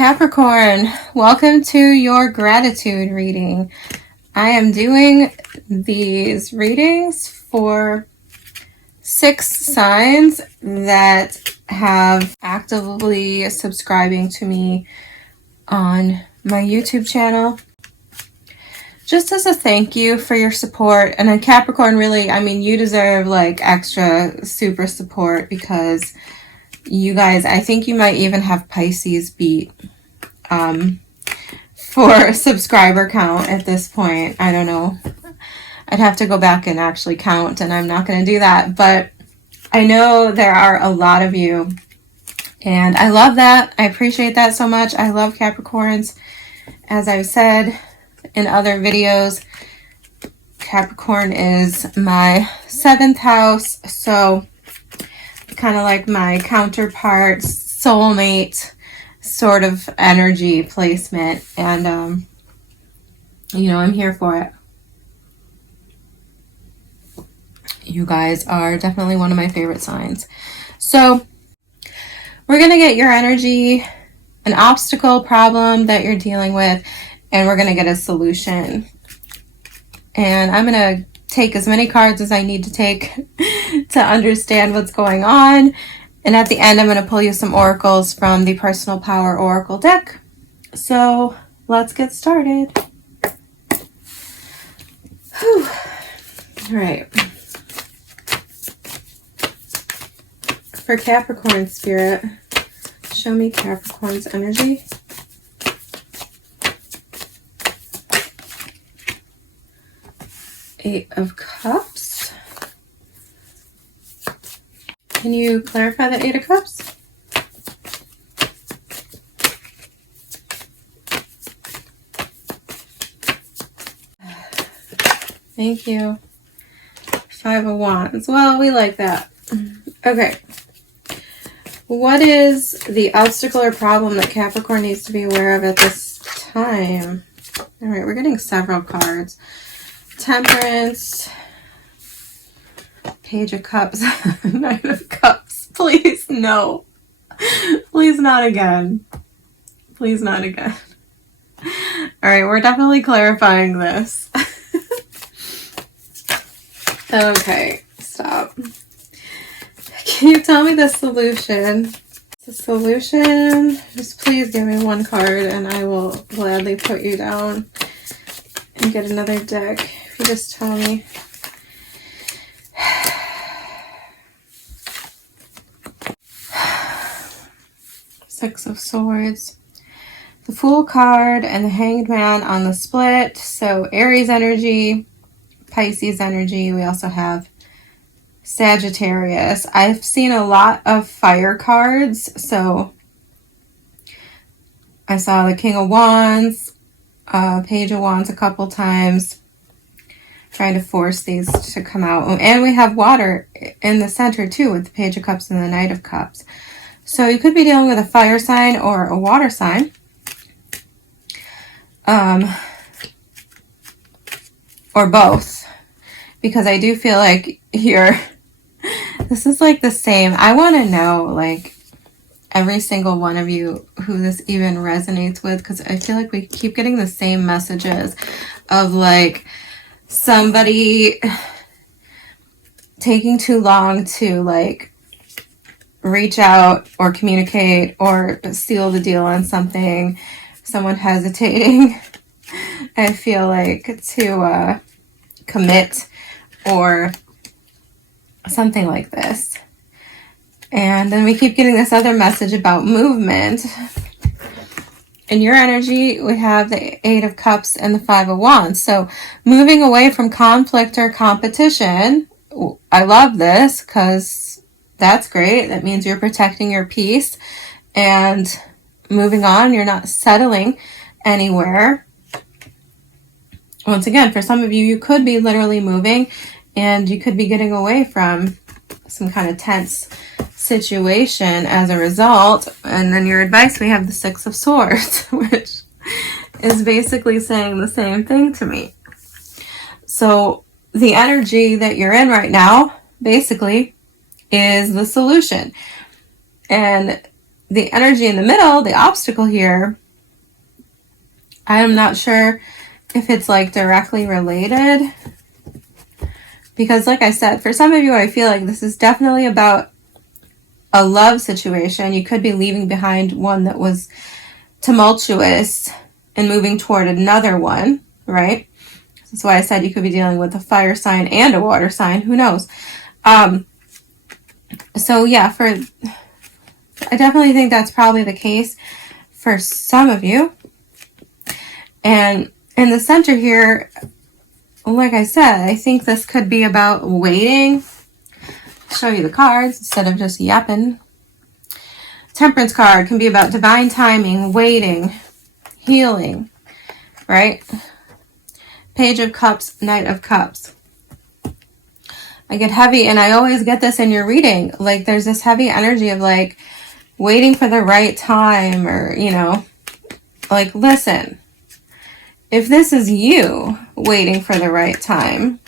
Capricorn, welcome to your gratitude reading. I am doing these readings for 6 signs that have actively subscribing to me on my YouTube channel. Just as a thank you for your support. And then Capricorn, really, I mean, you deserve like extra super support because you guys, I think you might even have Pisces beat for subscriber count at this point. I don't know. I'd have to go back and actually count, and I'm not going to do that. But I know there are a lot of you, and I love that. I appreciate that so much. I love Capricorns. As I've said in other videos, Capricorn is my 7th house, so kind of like my counterpart, soulmate sort of energy placement, and you know, I'm here for it. You guys are definitely one of my favorite signs. So we're gonna get your energy, an obstacle, problem that you're dealing with, and we're gonna get a solution. And I'm gonna take as many cards as I need to take to understand what's going on. And at the end, I'm going to pull you some oracles from the Personal Power Oracle deck. So let's get started. Whew. All right. For Capricorn spirit, show me Capricorn's energy. Eight of Cups. Can you clarify the Eight of Cups? Thank you. Five of Wands. Well, we like that. Okay. What is the obstacle or problem that Capricorn needs to be aware of at this time? All right, we're getting several cards. Temperance, Page of Cups, Knight of Cups. Please, no. Please not again. Please not again. All right, we're definitely clarifying this. Okay, stop. Can you tell me the solution? The solution, just please give me one card and I will gladly put you down and get another deck. If you just tell me. Six of Swords. The Fool card and the Hanged Man on the split. So Aries energy, Pisces energy. We also have Sagittarius. I've seen a lot of fire cards. So I saw the King of Wands, Page of Wands a couple times. Trying to force these to come out. And we have water in the center too with the Page of Cups and the Knight of Cups. So you could be dealing with a fire sign or a water sign. Or both. Because I do feel like this is like the same. I want to know like every single one of you who this even resonates with, because I feel like we keep getting the same messages of like somebody taking too long to like reach out or communicate or seal the deal on something, someone hesitating, I feel like, to commit or something like this. And then we keep getting this other message about movement. In your energy, we have the Eight of Cups and the Five of Wands. So moving away from conflict or competition. I love this because that's great. That means you're protecting your peace and moving on. You're not settling anywhere. Once again, for some of you, you could be literally moving and you could be getting away from some kind of tense situation as a result. And then your advice, we have the Six of Swords, which is basically saying the same thing to me. So the energy that you're in right now, basically, is the solution. And the energy in the middle, the obstacle here, I'm not sure if it's like directly related. Because like I said, for some of you, I feel like this is definitely about a love situation. You could be leaving behind one that was tumultuous and moving toward another one, right? That's why I said you could be dealing with a fire sign and a water sign. Who knows? So yeah, I definitely think that's probably the case for some of you. And in the center here, like I said, I think this could be about waiting. I'll show you the cards instead of just yapping. Temperance card can be about divine timing, waiting, healing, right? Page of Cups, Knight of Cups. I get heavy, and I always get this in your reading. Like there's this heavy energy of like waiting for the right time, or, you know, like, listen, if this is you waiting for the right time,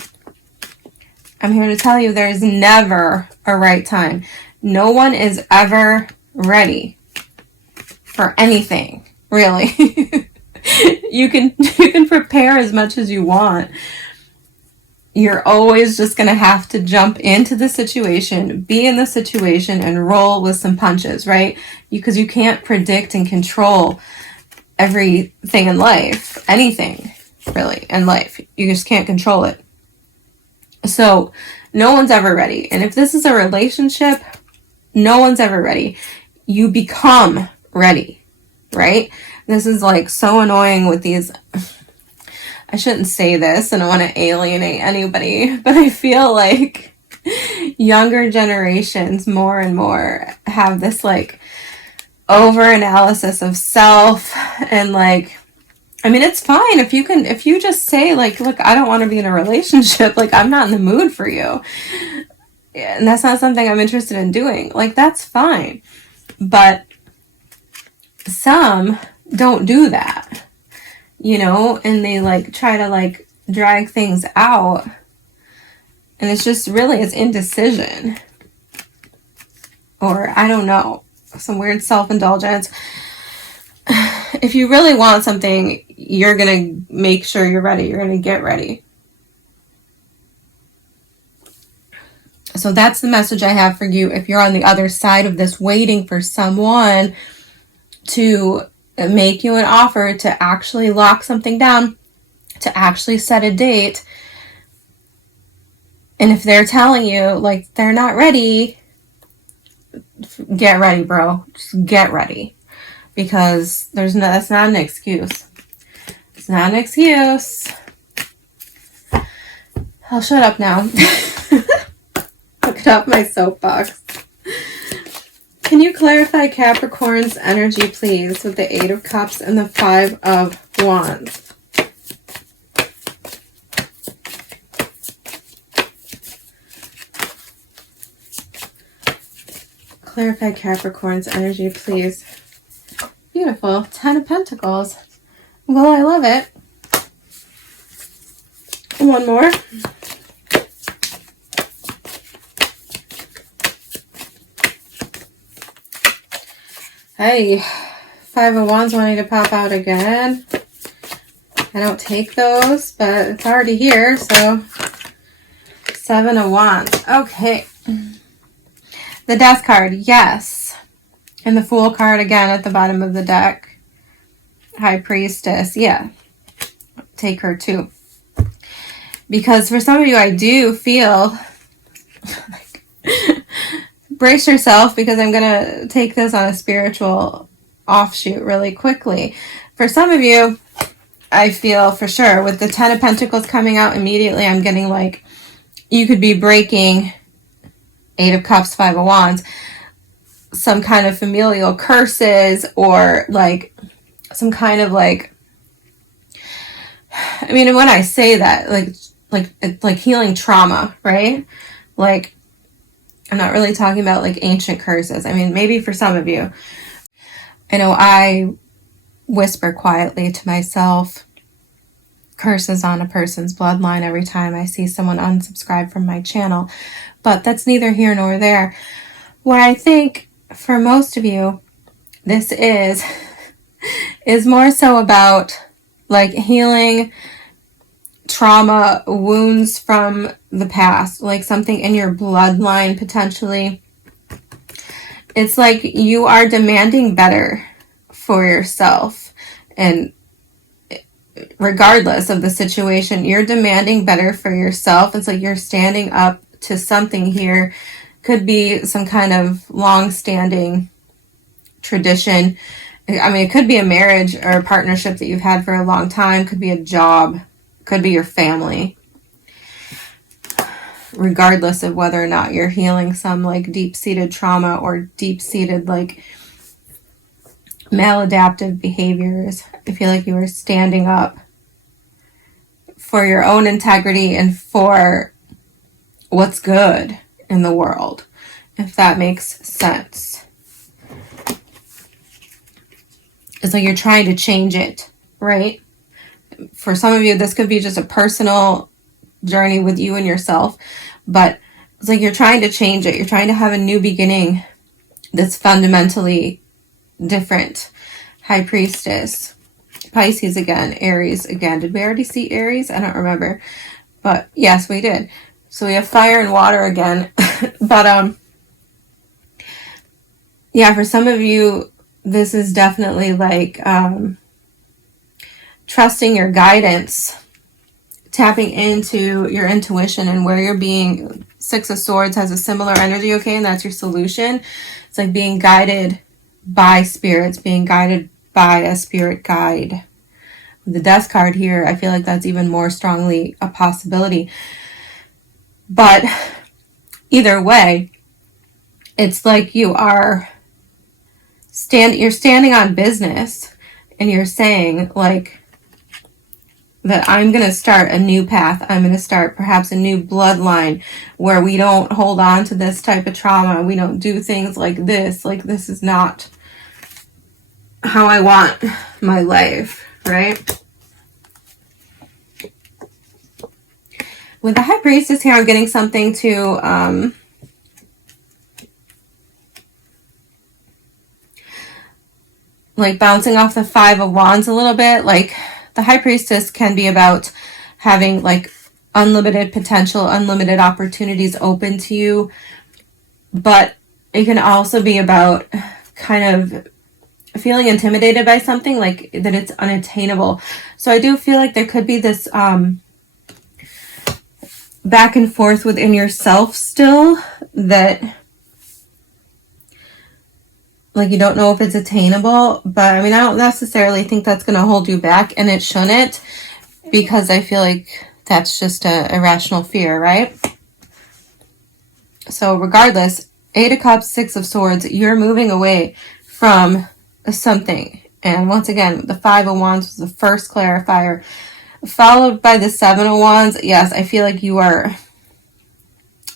I'm here to tell you there's never a right time. No one is ever ready for anything, really. You can prepare as much as you want. You're always just going to have to jump into the situation, be in the situation, and roll with some punches, right? Because you can't predict and control everything in life, anything really in life. You just can't control it. So no one's ever ready. And if this is a relationship, no one's ever ready. You become ready, right? This is like so annoying with these. I shouldn't say this, and I want to alienate anybody, but I feel like younger generations more and more have this like over analysis of self, and like, I mean, it's fine if you just say like, look, I don't want to be in a relationship, like I'm not in the mood for you, and that's not something I'm interested in doing, like that's fine. But some don't do that, you know, and they like try to like drag things out, and it's just really, it's indecision, or I don't know, some weird self-indulgence. If you really want something, you're gonna make sure you're ready. You're gonna get ready. So that's the message I have for you if you're on the other side of this, waiting for someone to make you an offer, to actually lock something down, to actually set a date. And if they're telling you like they're not ready, get ready, bro. Just get ready. Because that's not an excuse. It's not an excuse. I'll shut up now. Get off my soapbox. Can you clarify Capricorn's energy, please, with the 8 of Cups and the 5 of Wands? Clarify Capricorn's energy, please. Beautiful. 10 of Pentacles. Well, I love it. One more. Hey, 5 of Wands wanting to pop out again. I don't take those, but it's already here, so 7 of Wands. Okay. The Death card, yes. And the Fool card again at the bottom of the deck. High Priestess, yeah. Take her too. Because for some of you, I do feel like, brace yourself, because I'm going to take this on a spiritual offshoot really quickly. For some of you, I feel for sure with the 10 of Pentacles coming out immediately, I'm getting like, you could be breaking 8 of Cups, 5 of Wands, some kind of familial curses, or like some kind of like, I mean, when I say that, it's like healing trauma, right? Like, I'm not really talking about like ancient curses. I mean, maybe for some of you. I know I whisper quietly to myself curses on a person's bloodline every time I see someone unsubscribe from my channel. But that's neither here nor there. Where I think for most of you, this is more so about like healing trauma, wounds from the past, like something in your bloodline potentially. It's like you are demanding better for yourself, and regardless of the situation, you're demanding better for yourself. It's like you're standing up to something here. Could be some kind of long-standing tradition. I mean, it could be a marriage or a partnership that you've had for a long time. Could be a job. Could be your family. Regardless of whether or not you're healing some like deep-seated trauma or deep-seated like maladaptive behaviors, I feel like you are standing up for your own integrity and for what's good in the world, if that makes sense. It's like you're trying to change it, right? For some of you, this could be just a personal journey with you and yourself, but it's like you're trying to change it. You're trying to have a new beginning that's fundamentally different. High Priestess, Pisces again, Aries again. Did we already see Aries? I don't remember, but yes, we did. So we have fire and water again. But yeah, for some of you, this is definitely like trusting your guidance, tapping into your intuition and where you're being. Six of Swords has a similar energy, okay, and that's your solution. It's like being guided by spirits, being guided by a spirit guide. With the Death card here, I feel like that's even more strongly a possibility. But either way, it's like you are you're standing on business, and you're saying like that I'm going to start a new path. I'm going to start perhaps a new bloodline where we don't hold on to this type of trauma. We don't do things like this. Like, this is not how I want my life, right? With the High Priestess here, I'm getting something to like bouncing off the Five of Wands a little bit. Like, the High Priestess can be about having like unlimited potential, unlimited opportunities open to you, but it can also be about kind of feeling intimidated by something, like that it's unattainable. So I do feel like there could be this back and forth within yourself still, that like you don't know if it's attainable. But I mean, I don't necessarily think that's going to hold you back, and it shouldn't, because I feel like that's just a irrational fear, right? So regardless, Eight of Cups, Six of Swords, you're moving away from something. And once again, the Five of Wands was the first clarifier, followed by the Seven of Wands. Yes, I feel like you're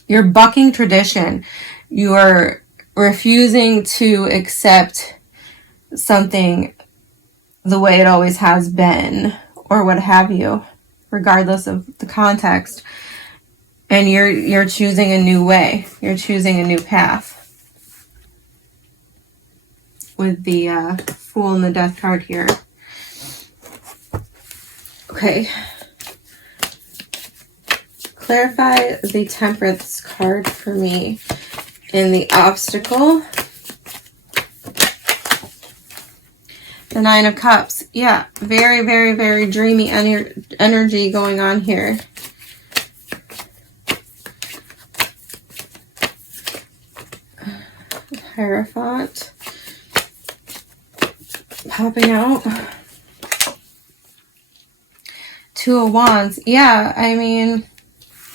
bucking tradition. You're refusing to accept something the way it always has been, or what have you, regardless of the context. And you're choosing a new way. You're choosing a new path. With the Fool and the Death card here. Okay. Clarify the Temperance card for me in the obstacle. The Nine of Cups. Yeah, very, very, very dreamy energy going on here. Hierophant popping out. Two of Wands. Yeah, I mean,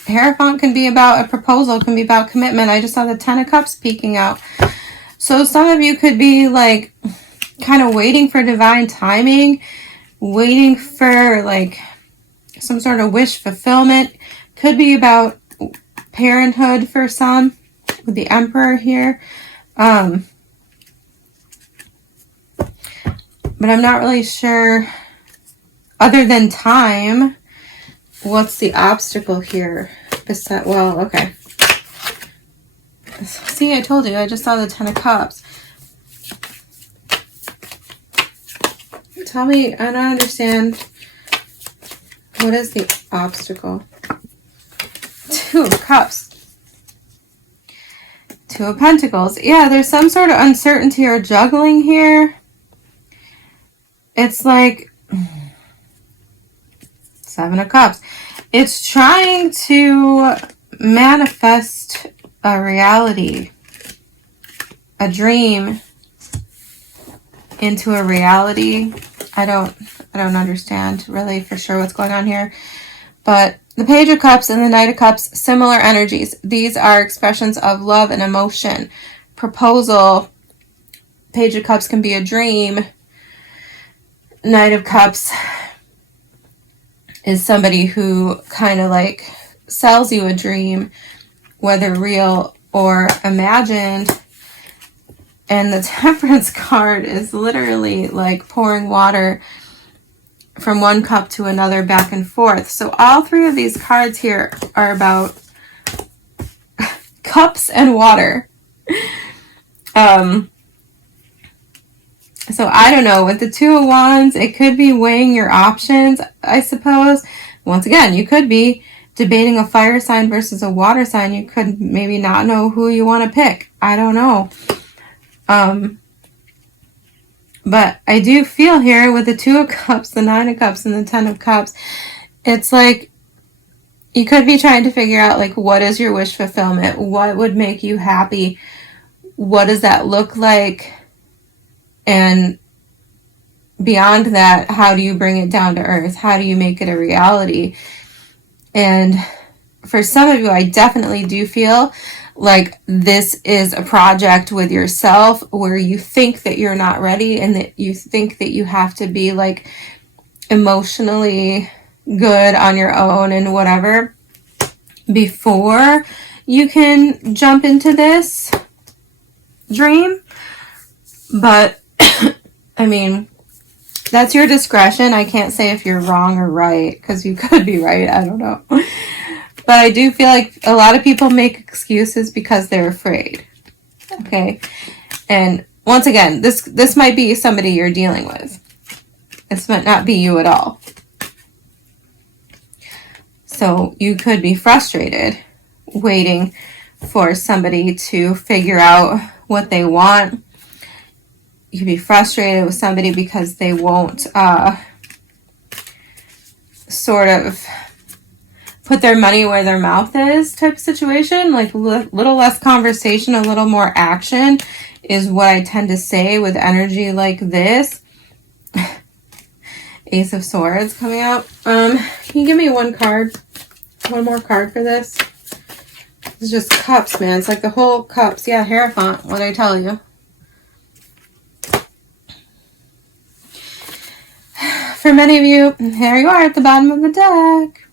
Hierophant can be about a proposal, can be about commitment. I just saw the Ten of Cups peeking out. So some of you could be like kind of waiting for divine timing, waiting for like some sort of wish fulfillment. Could be about parenthood for some, with the Emperor here. But I'm not really sure, other than time, what's the obstacle here? Well, okay. See, I told you, I just saw the Ten of Cups. tell me, I don't understand. What is the obstacle? Two of Cups. Two of Pentacles. Yeah, there's some sort of uncertainty or juggling here. It's like Seven of Cups. It's trying to manifest a reality, a dream into a reality. I don't understand really for sure what's going on here. But the Page of Cups and the Knight of Cups, similar energies. These are expressions of love and emotion. Proposal. Page of Cups can be a dream. Knight of Cups is somebody who kind of like sells you a dream, whether real or imagined. And the Temperance card is literally like pouring water from one cup to another, back and forth. So all three of these cards here are about cups and water. So I don't know, with the Two of Wands, it could be weighing your options, I suppose. Once again, you could be debating a fire sign versus a water sign. You could maybe not know who you want to pick. I don't know. But I do feel here with the Two of Cups, the Nine of Cups, and the Ten of Cups, it's like you could be trying to figure out, like, what is your wish fulfillment? What would make you happy? What does that look like? And beyond that, how do you bring it down to earth? How do you make it a reality? And for some of you, I definitely do feel like this is a project with yourself where you think that you're not ready and that you think that you have to be like emotionally good on your own and whatever before you can jump into this dream. But I mean, that's your discretion. I can't say if you're wrong or right, because you could be right. I don't know. But I do feel like a lot of people make excuses because they're afraid. Okay. And once again, this might be somebody you're dealing with. This might not be you at all. So you could be frustrated waiting for somebody to figure out what they want. You could be frustrated with somebody because they won't sort of put their money where their mouth is type of situation. Like little less conversation, a little more action is what I tend to say with energy like this. Ace of Swords coming out. Can you give me one more card for this? It's just cups, man. It's like the whole cups. Yeah, Hierophant, what'd I tell you? For many of you, here you are at the bottom of the deck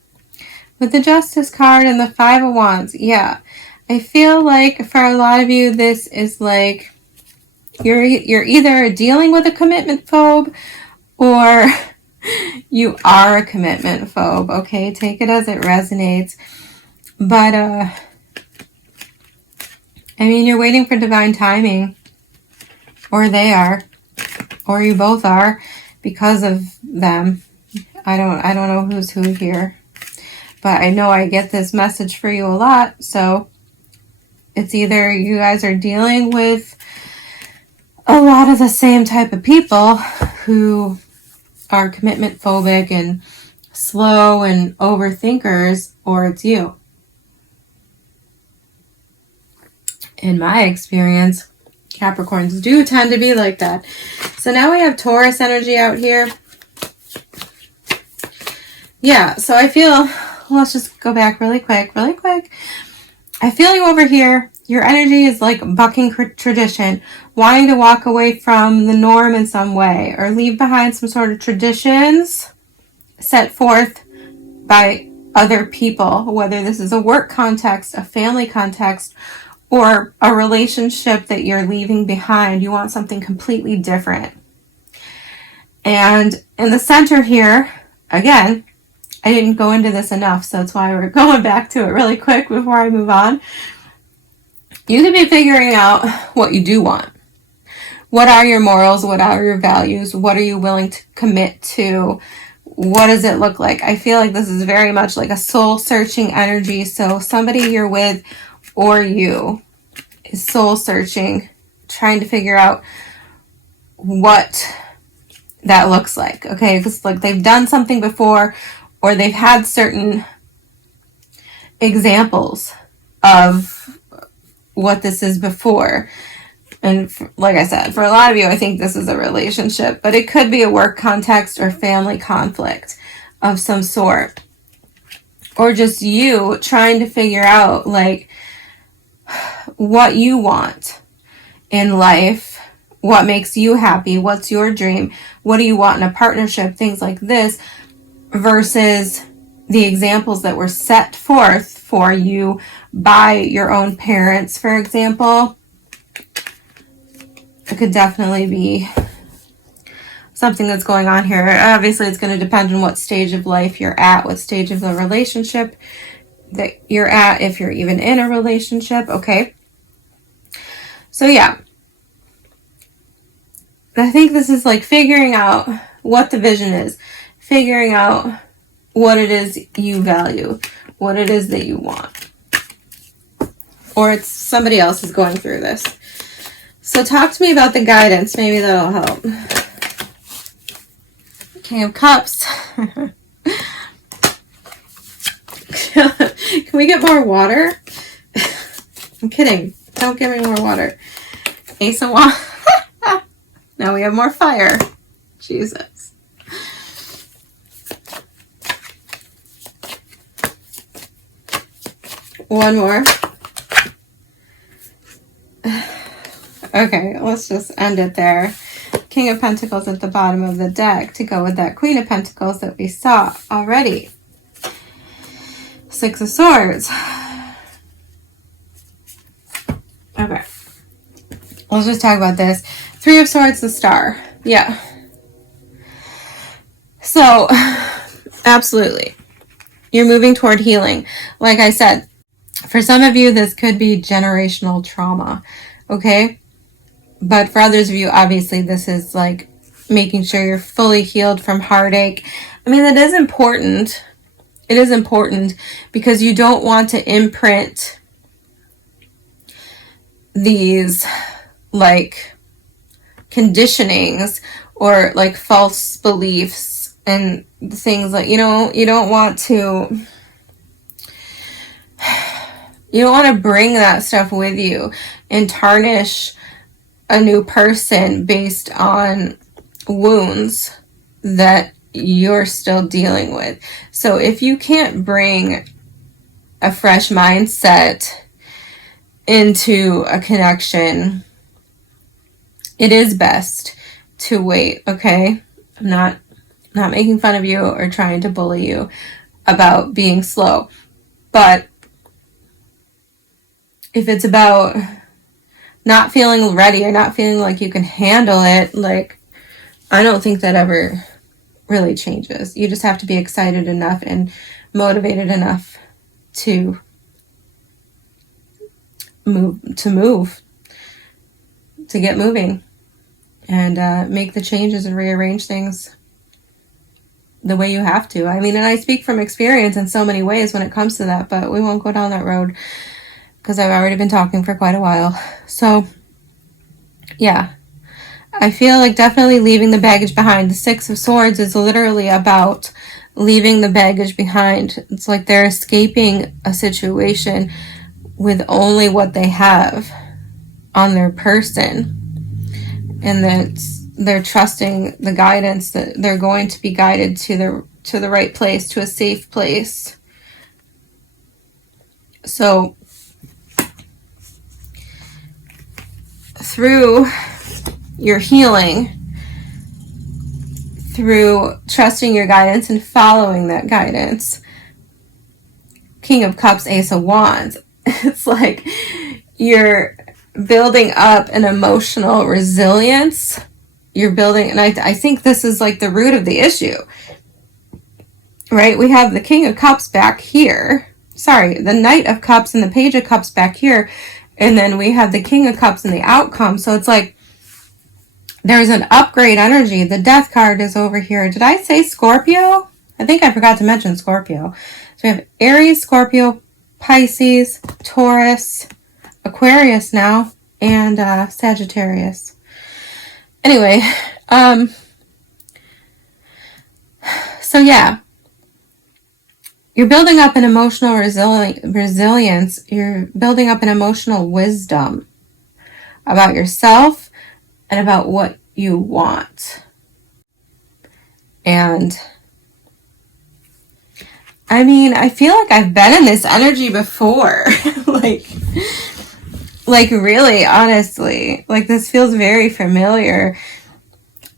with the Justice card and the Five of Wands. Yeah, I feel like for a lot of you, this is like you're either dealing with a commitment phobe or you are a commitment phobe. Okay, take it as it resonates. But I mean, you're waiting for divine timing, or they are, or you both are. Because of them. I don't know who's who here. But I know I get this message for you a lot. So it's either you guys are dealing with a lot of the same type of people who are commitment phobic and slow and overthinkers, or it's you. In my experience, Capricorns do tend to be like that. So now we have Taurus energy out here. Yeah, so I feel, let's just go back really quick. I feel you over here. Your energy is like bucking tradition, wanting to walk away from the norm in some way or leave behind some sort of traditions set forth by other people, whether this is a work context, a family context, or a relationship that you're leaving behind. You want something completely different. And in the center here, again, I didn't go into this enough, so that's why we're going back to it really quick before I move on. You could be figuring out what you do want. What are your morals? What are your values? What are you willing to commit to? What does it look like? I feel like this is very much like a soul-searching energy. So somebody you're with or you is soul-searching, trying to figure out what that looks like, okay? Because like they've done something before, or they've had certain examples of what this is before. And like I said, for a lot of you, I think this is a relationship, but it could be a work context or family conflict of some sort, or just you trying to figure out like what you want in life, what makes you happy, what's your dream, what do you want in a partnership, things like this, versus the examples that were set forth for you by your own parents, for example. It could definitely be something that's going on here. Obviously, it's going to depend on what stage of life you're at, what stage of the relationship that you're at, if you're even in a relationship, okay? So yeah, I think this is like figuring out what the vision is, figuring out what it is you value, what it is that you want. Or it's somebody else is going through this. So talk to me about the guidance. Maybe that'll help. King of Cups. Can we get more water? I'm kidding. Don't give me more water. Ace of Wands. Now we have more fire. Jesus. One more. Okay, let's just end it there. King of Pentacles at the bottom of the deck to go with that Queen of Pentacles that we saw already. Six of Swords. Okay. Let's just talk about this. Three of Swords, the Star. Yeah. So, absolutely. You're moving toward healing. Like I said, for some of you, this could be generational trauma. Okay? But for others of you, obviously, this is like making sure you're fully healed from heartache. I mean, that is important. It is important because you don't want to imprint these like conditionings or like false beliefs and things like, you don't want to bring that stuff with you and tarnish a new person based on wounds that you're still dealing with. So if you can't bring a fresh mindset into a connection, it is best to wait, okay? I'm not making fun of you or trying to bully you about being slow. But if it's about not feeling ready or not feeling like you can handle it, like, I don't think that ever really changes. You just have to be excited enough and motivated enough to move, to get moving and make the changes and rearrange things the way you have to. I mean, and I speak from experience in so many ways when it comes to that, but we won't go down that road because I've already been talking for quite a while. So, yeah, I feel like definitely leaving the baggage behind. The Six of Swords is literally about leaving the baggage behind. It's like they're escaping a situation with only what they have on their person. And that they're trusting the guidance that they're going to be guided to the right place, to a safe place. So through your healing, through trusting your guidance and following that guidance, King of Cups, Ace of Wands, it's like you're building up an emotional resilience. You're building, and I think this is like the root of the issue, right? We have the King of Cups back here. Sorry, the Knight of Cups and the Page of Cups back here. And then we have the King of Cups and the outcome. So it's like there's an upgrade energy. The Death card is over here. Did I say Scorpio? I think I forgot to mention Scorpio. So we have Aries, Scorpio, Pisces, Taurus, Aquarius now, and Sagittarius. Anyway, so yeah, you're building up an emotional resilience. You're building up an emotional wisdom about yourself and about what you want. And I mean, I feel like I've been in this energy before. like really, honestly, like this feels very familiar.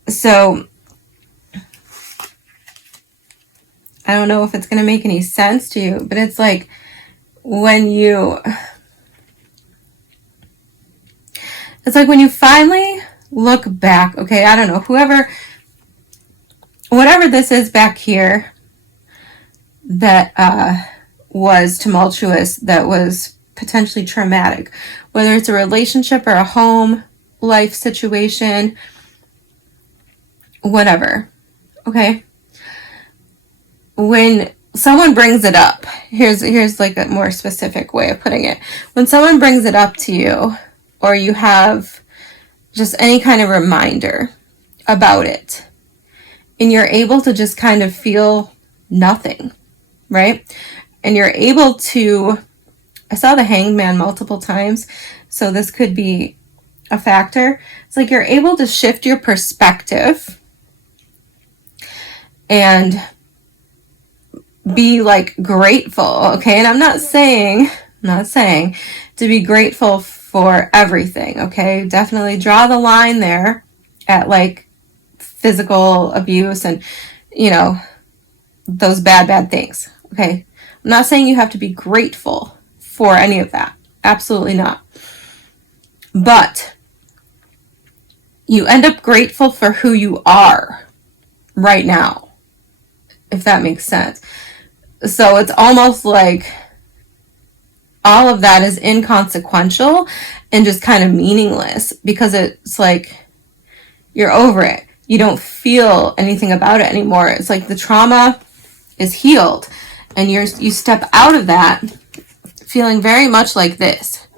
So I don't know if it's going to make any sense to you, but it's like when you finally look back, okay, I don't know, whatever this is back here that was tumultuous, that was potentially traumatic, whether it's a relationship or a home life situation, whatever, okay? When someone brings it up, here's like a more specific way of putting it. When someone brings it up to you, or you have just any kind of reminder about it, and you're able to just kind of feel nothing, right? And you're able to, I saw the Hanged Man multiple times, so this could be a factor. It's like you're able to shift your perspective and be like grateful, okay? And I'm not saying to be grateful for everything, okay? Definitely draw the line there at like physical abuse and, you know, those bad things, okay? I'm not saying you have to be grateful for any of that. Absolutely not. But you end up grateful for who you are right now, if that makes sense. So it's almost like all of that is inconsequential and just kind of meaningless, because it's like you're over it. You don't feel anything about it anymore. It's like the trauma is healed, and you step out of that feeling very much like this.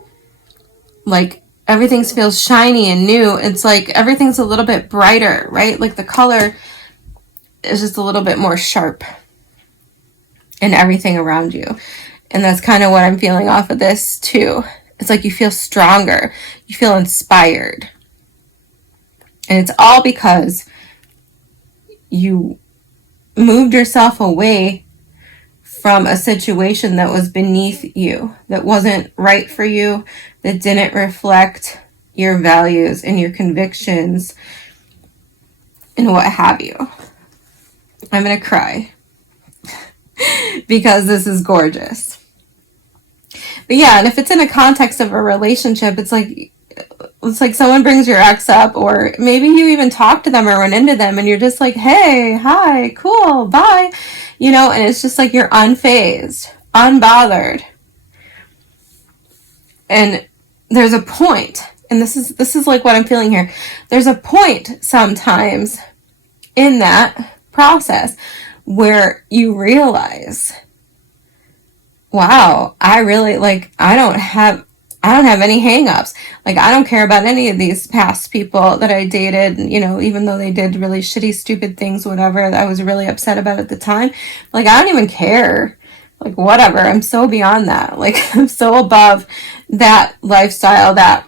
Like everything feels shiny and new. It's like everything's a little bit brighter, right? Like the color is just a little bit more sharp in everything around you. And that's kind of what I'm feeling off of this too. It's like you feel stronger. You feel inspired. And it's all because you moved yourself away from a situation that was beneath you, that wasn't right for you, that didn't reflect your values and your convictions and what have you. I'm going to cry because this is gorgeous. But yeah, and if it's in a context of a relationship, it's like someone brings your ex up, or maybe you even talk to them or run into them and you're just like, hey, hi, cool, bye. You know, and it's just like you're unfazed, unbothered. And there's a point, and this is like what I'm feeling here. There's a point sometimes in that process where you realize, wow, I really, like, I don't have any hang-ups. Like, I don't care about any of these past people that I dated, you know, even though they did really shitty, stupid things, whatever, that I was really upset about at the time. Like, I don't even care. Like, whatever. I'm so beyond that. Like, I'm so above that lifestyle, that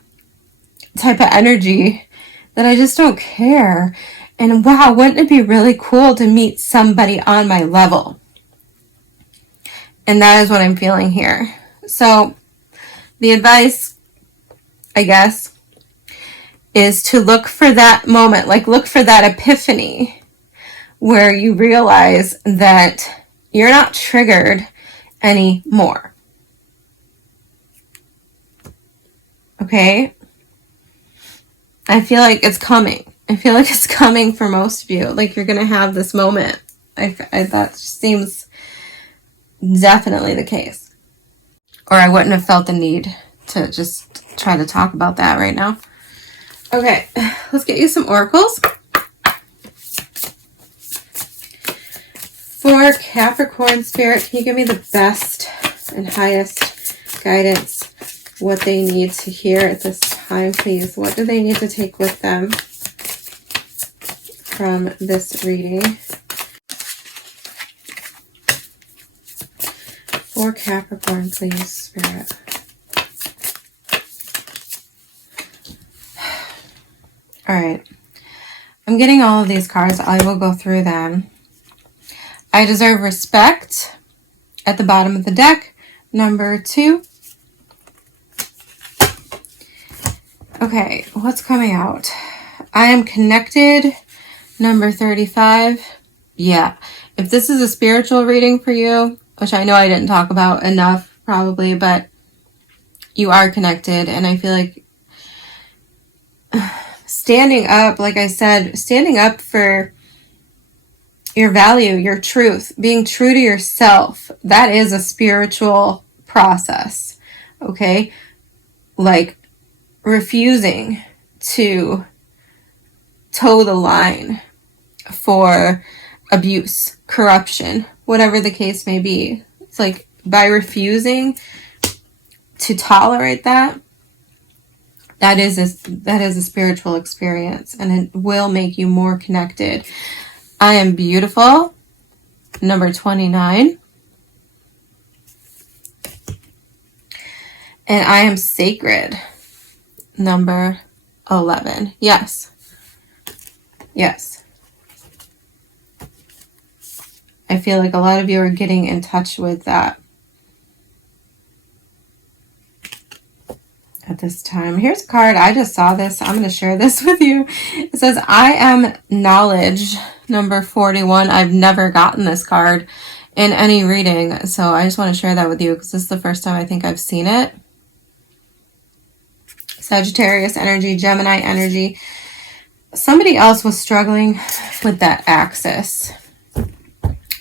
type of energy, that I just don't care. And wow, wouldn't it be really cool to meet somebody on my level? And that is what I'm feeling here. So the advice, I guess, is to look for that moment, like look for that epiphany where you realize that you're not triggered anymore. Okay? I feel like it's coming. I feel like it's coming for most of you. Like you're going to have this moment. That seems definitely the case. Or I wouldn't have felt the need to just try to talk about that right now. Okay, let's get you some oracles. For Capricorn Spirit, can you give me the best and highest guidance, what they need to hear at this time, please? What do they need to take with them from this reading? For Capricorn, please, Spirit. All right. I'm getting all of these cards. I will go through them. I deserve respect at the bottom of the deck, number 2. Okay, what's coming out? I am connected, number 35. Yeah, if this is a spiritual reading for you, which I know I didn't talk about enough probably, but you are connected, and I feel like standing up, like I said, standing up for your value, your truth, being true to yourself, that is a spiritual process, okay? Like refusing to toe the line for abuse, corruption, whatever the case may be. It's like by refusing to tolerate that, that is a spiritual experience, and it will make you more connected. I am beautiful, number 29. And I am sacred, number 11. Yes. Yes. I feel like a lot of you are getting in touch with that at this time. Here's a card. I just saw this. I'm going to share this with you. It says, I am knowledge, number 41. I've never gotten this card in any reading, so I just want to share that with you because this is the first time I think I've seen it. Sagittarius energy, Gemini energy. Somebody else was struggling with that axis.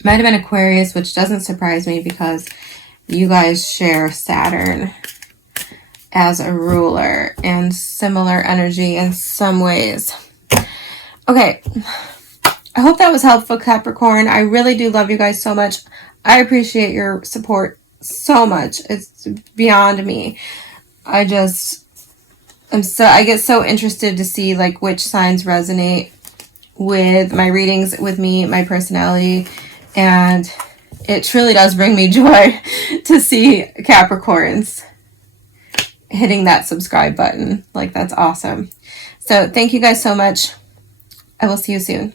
Might have been Aquarius, which doesn't surprise me because you guys share Saturn as a ruler and similar energy in some ways. Okay, I hope that was helpful, Capricorn. I really do love you guys so much. I appreciate your support so much. It's beyond me. I get so interested to see like which signs resonate with my readings, with me, my personality, and it truly does bring me joy to see Capricorns hitting that subscribe button. Like, that's awesome. So thank you guys so much. I will see you soon.